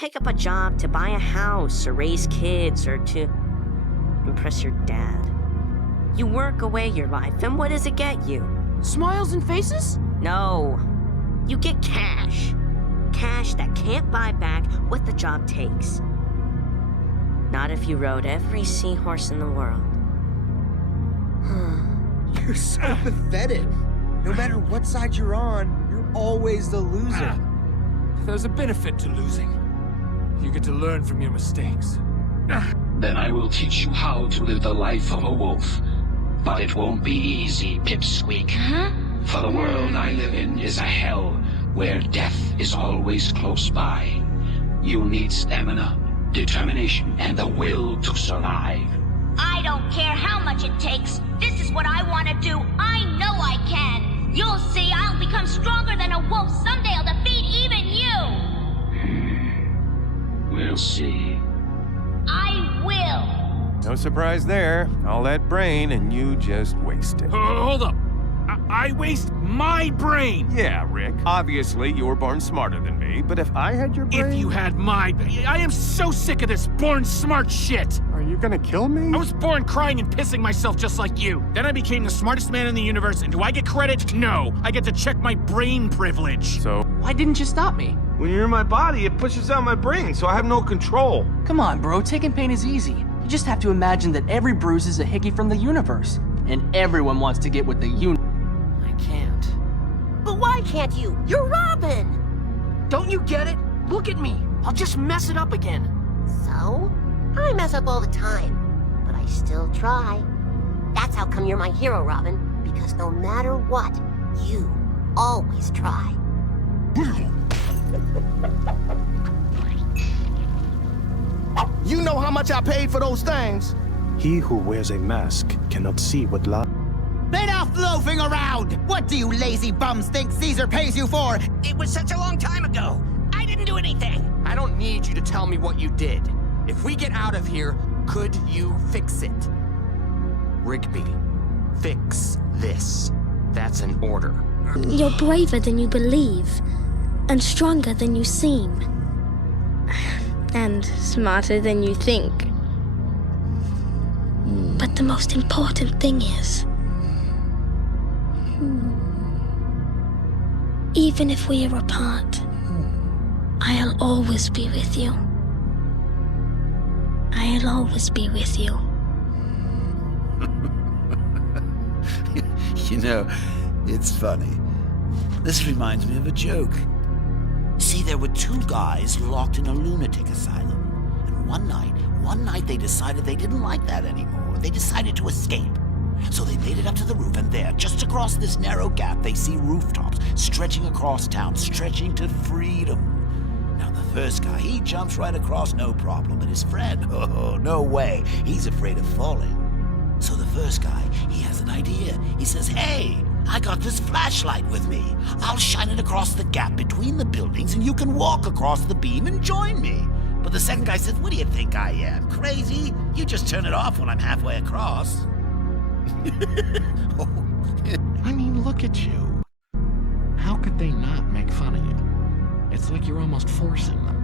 pick up a job to buy a house or raise kids or to impress your dad. You work away your life, and what does it get you? Smiles and faces? No. You get cash. Cash that can't buy back what the job takes. Not if you rode every seahorse in the world. You're so pathetic. No matter what side you're on, you're always the loser. There's a benefit to losing. You get to learn from your mistakes. Then I will teach you how to live the life of a wolf. But it won't be easy, Pipsqueak. For the world I live in is a hell where death is always close by. You'll need stamina, determination, and the will to survive. I don't care how much it takes. This is what I want to do. I know I can. You'll see, I'll become stronger than a wolf. Someday I'll defeat even you. We'll see. I will. No surprise there. All that brain and you just waste it. Hold up. I waste my brain! Yeah, Rick. Obviously, you were born smarter than me, but if I had your brain... If you had my... I am so sick of this born smart shit! Are you gonna kill me? I was born crying and pissing myself just like you. Then I became the smartest man in the universe, and do I get credit? No. I get to check my brain privilege. So... Why didn't you stop me? When you're in my body, it pushes out my brain, so I have no control. Come on, bro. Taking pain is easy. You just have to imagine that every bruise is a hickey from the universe. And everyone wants to get with the I can't. But why can't you? You're Robin! Don't you get it? Look at me. I'll just mess it up again. So? I mess up all the time, but I still try. That's how come you're my hero, Robin. Because no matter what, you always try. You know how much I paid for those things? He who wears a mask cannot see what lies. Enough loafing around! What do you lazy bums think Caesar pays you for? It was such a long time ago. I didn't do anything. I don't need you to tell me what you did. If we get out of here, could you fix it? Rigby, fix this. That's an order. You're braver than you believe, and stronger than you seem, and smarter than you think. But the most important thing is, even if we are apart, I'll always be with you. I'll always be with you. You know, it's funny. This reminds me of a joke. See, there were two guys locked in a lunatic asylum. And one night they decided they didn't like that anymore. They decided to escape. So they made it up to the roof, and there, just across this narrow gap, they see rooftops stretching across town, stretching to freedom. Now, the first guy, he jumps right across, no problem. But his friend, oh, no way. He's afraid of falling. So the first guy, he has an idea. He says, hey, I got this flashlight with me. I'll shine it across the gap between the buildings, and you can walk across the beam and join me. But the second guy says, what do you think I am, crazy? You just turn it off when I'm halfway across. I mean, look at you. How could they not make fun of you? It's like you're almost forcing them.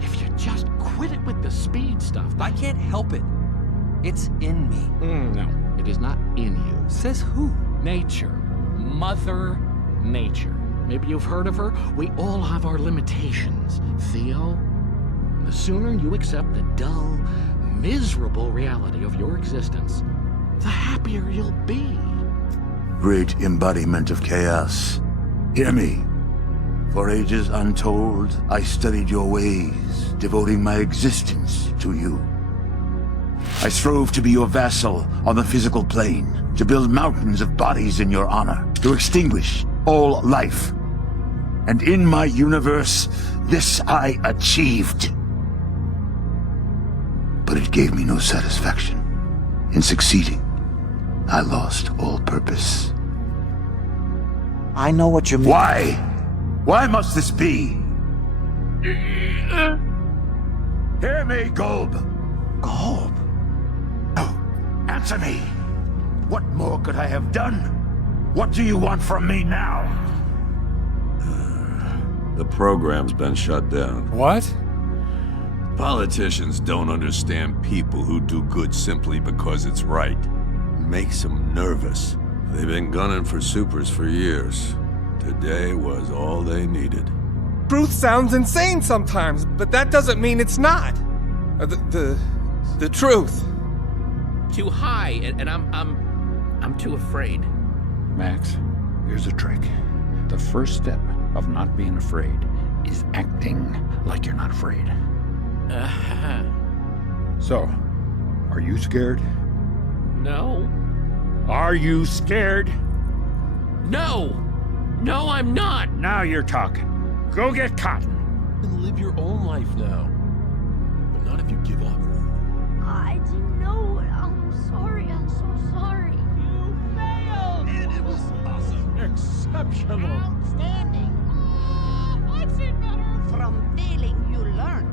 If you just quit it with the speed stuff. I can't help it. It's in me. No, it is not in you. Says who? Nature. Mother Nature. Maybe you've heard of her? We all have our limitations, Theo. The sooner you accept the dull, miserable reality of your existence, the happier you'll be. Great embodiment of chaos. Hear me. For ages untold, I studied your ways, devoting my existence to you. I strove to be your vassal on the physical plane, to build mountains of bodies in your honor, to extinguish all life. And in my universe, this I achieved. But it gave me no satisfaction. In succeeding, I lost all purpose. I know what you mean. Why? Why must this be? Hear me, Golb. Golb? Oh, answer me. What more could I have done? What do you want from me now? The program's been shut down. What? Politicians don't understand people who do good simply because it's right. It makes them nervous. They've been gunning for supers for years. Today was all they needed. Truth sounds insane sometimes, but that doesn't mean it's not. The truth. Too high, and I'm too afraid. Max, here's a trick. The first step of not being afraid is acting like you're not afraid. So, are you scared? No. Are you scared? No! No, I'm not! Now you're talking. Go get Cotton. And live your own life now. But not if you give up. I didn't know it. I'm sorry. I'm so sorry. You failed! And it was awesome. Exceptional. Outstanding. I've seen better. From failing, you learn.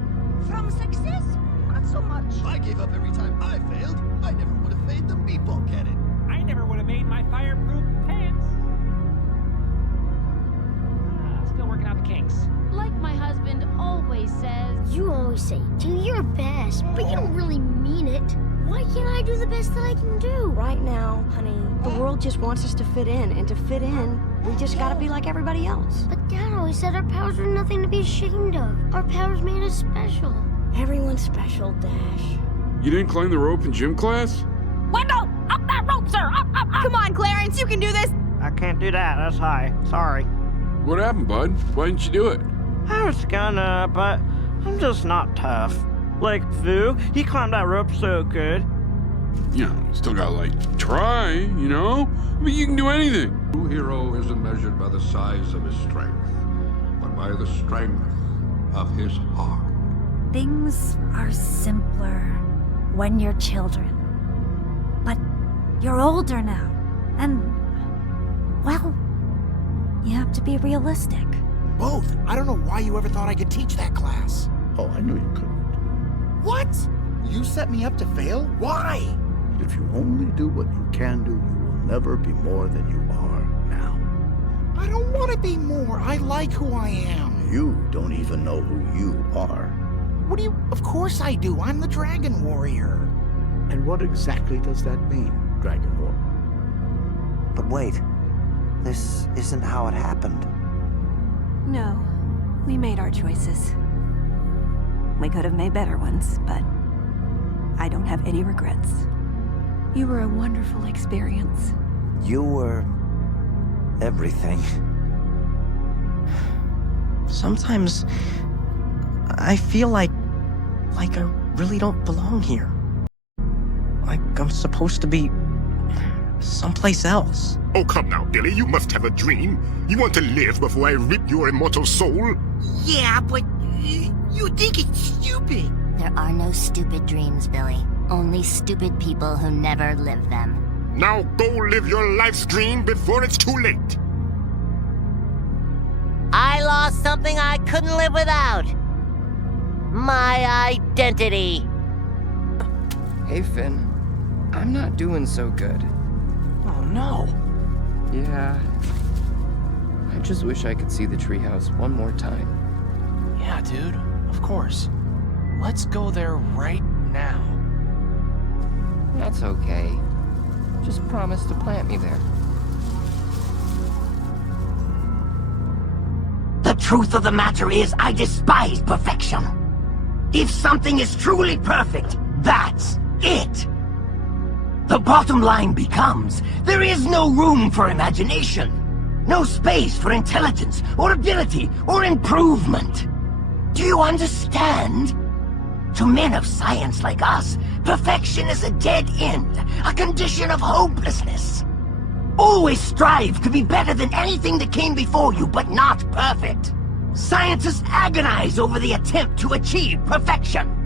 From success, not so much. I gave up every time I failed. I never would have made the meatball cannon. I never would have made my fireproof pants. Still working out the kinks. Like my husband always says. You always say, do your best, but you don't really mean it. Why can't I do the best that I can do? Right now, honey, the world just wants us to fit in, and to fit in, we just gotta be like everybody else. But Dad always said our powers were nothing to be ashamed of. Our powers made us special. Everyone's special, Dash. You didn't climb the rope in gym class? Wendell! Up that rope, sir! Up! Come on, Clarence, you can do this! I can't do that, that's high. Sorry. What happened, bud? Why didn't you do it? I was gonna, but I'm just not tough. Like Fu, he climbed that rope so good. You know, you still gotta, like, try, you know? I mean, you can do anything. True hero isn't measured by the size of his strength, but by the strength of his heart. Things are simpler when you're children. But you're older now, and, well, you have to be realistic. Both. I don't know why you ever thought I could teach that class. Oh, I knew you couldn't. What? You set me up to fail? Why? If you only do what you can do, you will never be more than you are now. I don't want to be more. I like who I am. You don't even know who you are. What do you... Of course I do. I'm the Dragon Warrior. And what exactly does that mean, Dragon Warrior? But wait. This isn't how it happened. No, we made our choices. We could have made better ones, but I don't have any regrets. You were a wonderful experience. You were... everything. Sometimes I feel like I really don't belong here. Like I'm supposed to be someplace else. Oh, come now, Billy. You must have a dream. You want to live before I rip your immortal soul? Yeah, but you think it's stupid. There are no stupid dreams, Billy. Only stupid people who never live them. Now go live your life's dream before it's too late. I lost something I couldn't live without. My identity. Hey, Finn. I'm not doing so good. Oh, no. Yeah. I just wish I could see the treehouse one more time. Yeah, dude. Of course. Let's go there right now. That's okay. Just promise to plant me there. The truth of the matter is, I despise perfection. If something is truly perfect, that's it. The bottom line becomes, there is no room for imagination. No space for intelligence, or ability, or improvement. Do you understand? To men of science like us, perfection is a dead end, a condition of hopelessness. Always strive to be better than anything that came before you, but not perfect. Scientists agonize over the attempt to achieve perfection.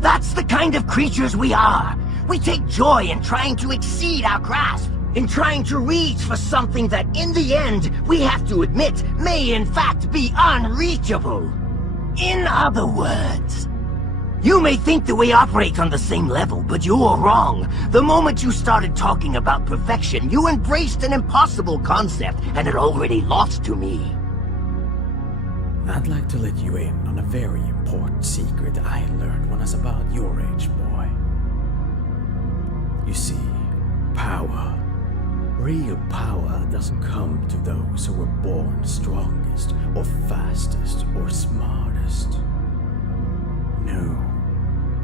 That's the kind of creatures we are. We take joy in trying to exceed our grasp, in trying to reach for something that, in the end, we have to admit, may in fact be unreachable. In other words, you may think that we operate on the same level, but you're wrong. The moment you started talking about perfection, you embraced an impossible concept, and it already lost to me. I'd like to let you in on a very important secret I learned when I was about your age, boy. You see, power, real power doesn't come to those who were born strongest or fastest or smartest. No,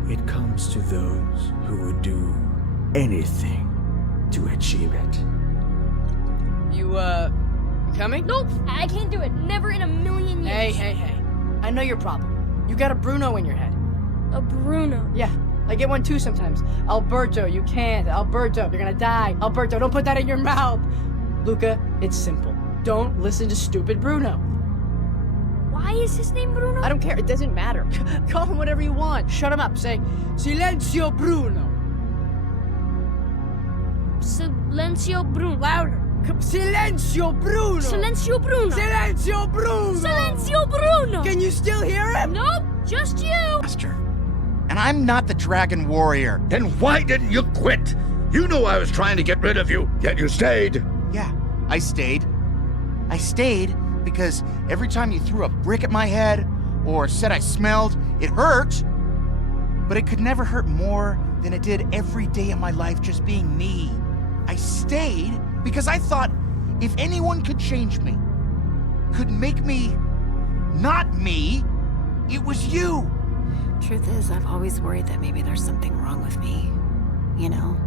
it comes to those who would do anything to achieve it. You coming? Nope, I can't do it. Never in a million years. Hey. I know your problem. You got a Bruno in your head. A Bruno? Yeah, I get one too sometimes. Alberto, you can't. Alberto, you're gonna die. Alberto, don't put that in your mouth. Luca, it's simple. Don't listen to stupid Bruno. Why is his name Bruno? I don't care. It doesn't matter. Call him whatever you want. Shut him up. Say, Silenzio Bruno. Silenzio Bruno. Louder. Silenzio Bruno. Silenzio Bruno. Silenzio Bruno. Silenzio Bruno. Can you still hear him? Nope, just you. Master. And I'm not the Dragon Warrior. Then why didn't you quit? You knew I was trying to get rid of you, yet you stayed. Yeah, I stayed. I stayed because every time you threw a brick at my head or said I smelled, it hurt. But it could never hurt more than it did every day of my life just being me. I stayed because I thought if anyone could change me, could make me not me, it was you. Truth is, I've always worried that maybe there's something wrong with me. You know?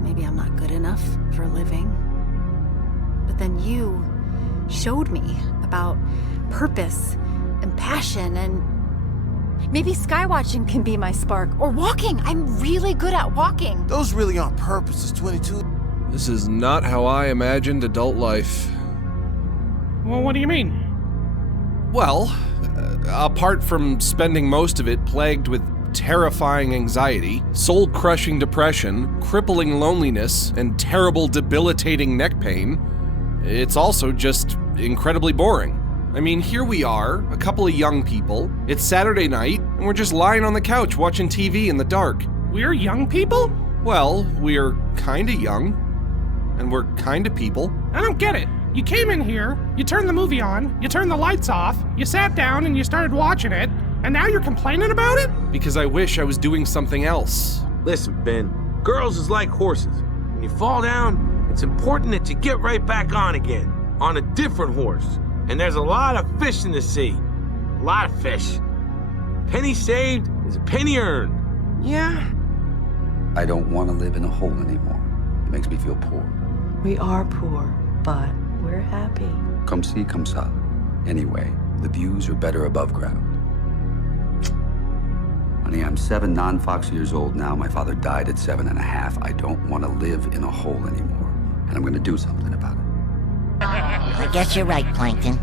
Maybe I'm not good enough for a living. But then you showed me about purpose and passion, and maybe skywatching can be my spark. Or walking. I'm really good at walking. Those really aren't purposes, 22. This is not how I imagined adult life. Well, what do you mean? Well, apart from spending most of it plagued with terrifying anxiety, soul-crushing depression, crippling loneliness, and terrible debilitating neck pain, it's also just incredibly boring. I mean, here we are, a couple of young people, it's Saturday night, and we're just lying on the couch watching TV in the dark. We're young people? Well, we're kinda young, and we're kinda people. I don't get it. You came in here, you turned the movie on, you turned the lights off, you sat down and you started watching it, and now you're complaining about it? Because I wish I was doing something else. Listen, Ben, girls is like horses. When you fall down, it's important that you get right back on again, on a different horse. And there's a lot of fish in the sea. A lot of fish. Penny saved is a penny earned. Yeah? I don't want to live in a hole anymore. It makes me feel poor. We are poor, but we're happy. Come see, come sa. Anyway, the views are better above ground. Honey, I'm 7 non-Fox years old now. My father died at 7.5. I don't want to live in a hole anymore. And I'm going to do something about it. I guess you're right, Plankton.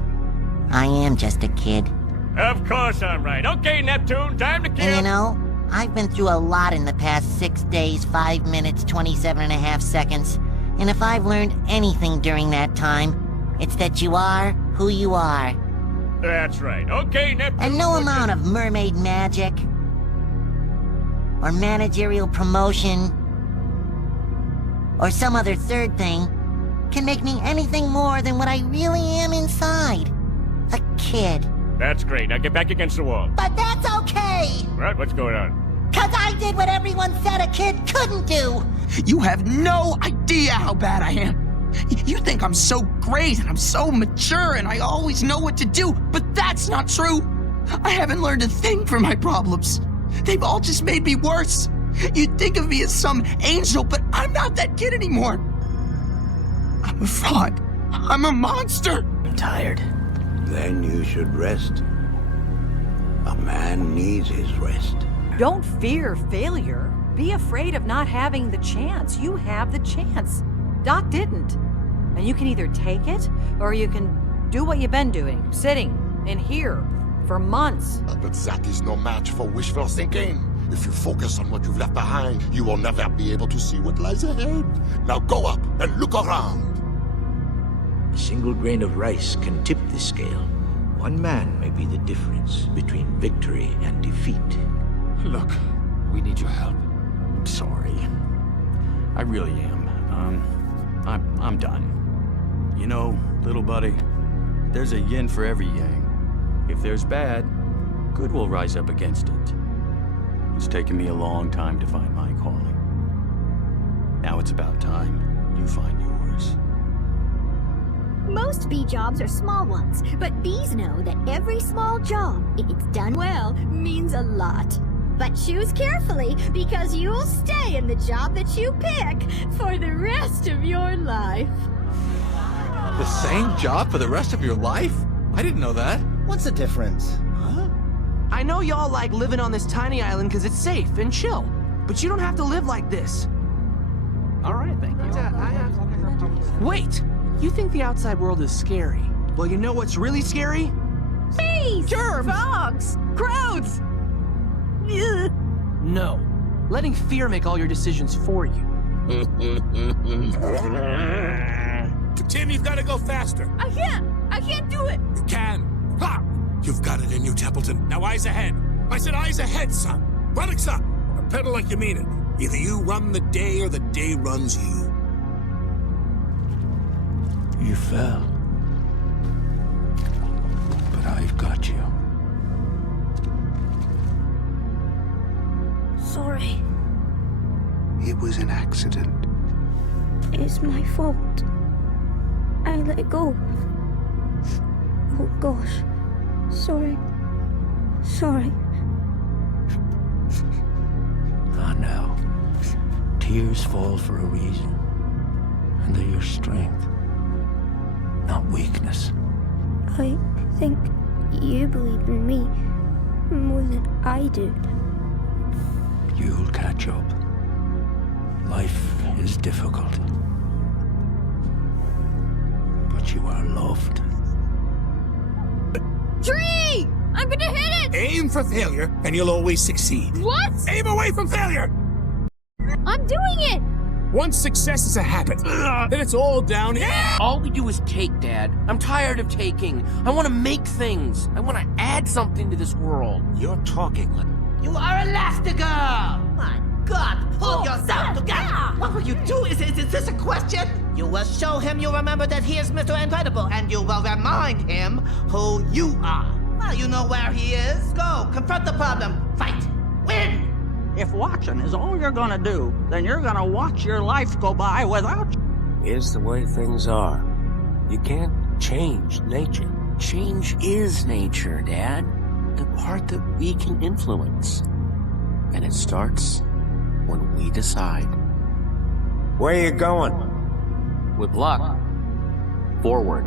I am just a kid. Of course I'm right. Okay, Neptune, time to kill. And you know, I've been through a lot in the past 6 days, 5 minutes, 27.5 seconds. And if I've learned anything during that time, it's that you are who you are. That's right. Okay, Neptune. And no amount of mermaid magic, or managerial promotion, or some other third thing can make me anything more than what I really am inside. A kid. That's great. Now get back against the wall. But that's okay! What? What's going on? 'Cause I did what everyone said a kid couldn't do! You have no idea how bad I am. You think I'm so great and I'm so mature and I always know what to do, but that's not true. I haven't learned a thing from my problems. They've all just made me worse. You'd think of me as some angel, but I'm not that kid anymore. I'm a fraud. I'm a monster. I'm tired. Then you should rest. A man needs his rest. Don't fear failure. Be afraid of not having the chance. You have the chance. Doc didn't. And you can either take it, or you can do what you've been doing, sitting in here for months. But that is no match for wishful thinking. If you focus on what you've left behind, you will never be able to see what lies ahead. Now go up and look around. A single grain of rice can tip the scale. One man may be the difference between victory and defeat. Look, we need your help. I'm sorry. I really am. I'm done. You know, little buddy, there's a yin for every yang. If there's bad, good will rise up against it. It's taken me a long time to find my calling. Now it's about time you find yours. Most bee jobs are small ones, but bees know that every small job, if it's done well, means a lot. But choose carefully, because you'll stay in the job that you pick for the rest of your life. The same job for the rest of your life? I didn't know that. What's the difference? Huh? I know y'all like living on this tiny island because it's safe and chill, but you don't have to live like this. All right, thank you. Wait! You think the outside world is scary? Well, you know what's really scary? Bees! Germs! Frogs! Crowds! No. Letting fear make all your decisions for you. Tim, you've got to go faster. I can't do it! You can. Ha! You've got it in you, Templeton. Now eyes ahead. I said eyes ahead, son. Buttocks up. Or pedal like you mean it. Either you run the day or the day runs you. You fell. But I've got you. Sorry. It was an accident. It's my fault. I let go. Oh gosh. Sorry. Sorry. I know. Tears fall for a reason. And they're your strength, not weakness. I think you believe in me more than I do. You'll catch up. Life is difficult. But you are loved. Tree! I'm gonna hit it! Aim for failure, and you'll always succeed. What? Aim away from failure! I'm doing it! Once success is a habit, then it's all downhill. All we do is take, Dad. I'm tired of taking. I want to make things. I want to add something to this world. You're talking like... You are Elastigirl! My God, pull yourself together! What will you do? Is this a question? You will show him you remember that he is Mr. Incredible, and you will remind him who you are. Now you know where he is. Go, confront the problem. Fight. Win! If watching is all you're gonna do, then you're gonna watch your life go by without you. Here's the way things are. You can't change nature. Change is nature, Dad. The part that we can influence. And it starts when we decide. Where you going? With luck, forward.